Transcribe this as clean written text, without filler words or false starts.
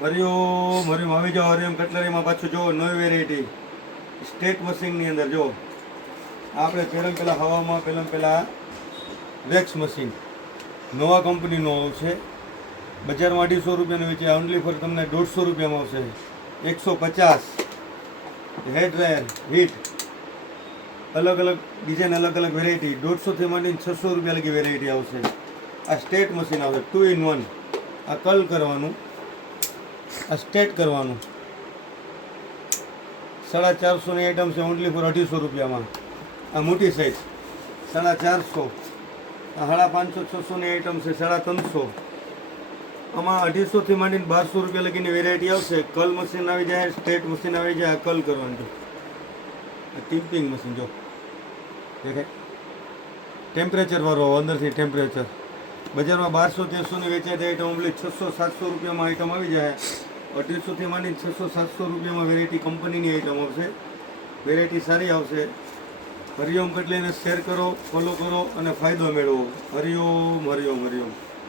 હરિઓમ હરિઓમ આવી જાઓ. હરિઓમ કટલરીમાં પાછું જો નવી વેરાયટી સ્ટેટ મશીનની અંદર જો આપણે પહેલાં હવામાં પહેલાં વેક્સ મશીન નવા કંપનીનું આવશે. બજારમાં 250 રૂપિયાનું વેચે, ઓનલી ફોર તમને 150 રૂપિયામાં આવશે. 150 હેર ડ્રાયર હીટ, અલગ અલગ ડિઝાઇન, અલગ અલગ વેરાયટી, 150થી માંડીને 600 રૂપિયા લગી વેરાયટી આવશે. આ સ્ટેટ મશીન આવશે 2 in 1. આ કલ કરવાનું, આ સ્ટેટ કરવાનું. 450ની આઈટમ છે ઓનલી ફોર 250 રૂપિયામાં. આ મોટી સાઈઝ 450. આ 550 600ની આઈટમ છે 350. આમાં 250થી માંડીને 1200 રૂપિયા લગીની વેરાયટી આવશે. કલ મશીન આવી જાય, સ્ટેટ મશીન આવી જાય. આ કલ કરવાનું, ટિમ્પિંગ મશીન જો દેખાય, ટેમ્પરેચર વાળો, અંદરથી ટેમ્પરેચર. બજારમાં 1200-1300ની વેચાય આઈટમ ઓનલી 600-700 રૂપિયામાં આઈટમ આવી જાય. 250થી માંડીને 600-700 રૂપિયામાં વેરાયટી કંપનીની આઈટમ આવશે. વેરાયટી સારી આવશે. હરિઓમ કટલીને શેર કરો, ફોલો કરો અને ફાયદો મેળવો. હરિઓમ હરિઓમ હરિઓમ.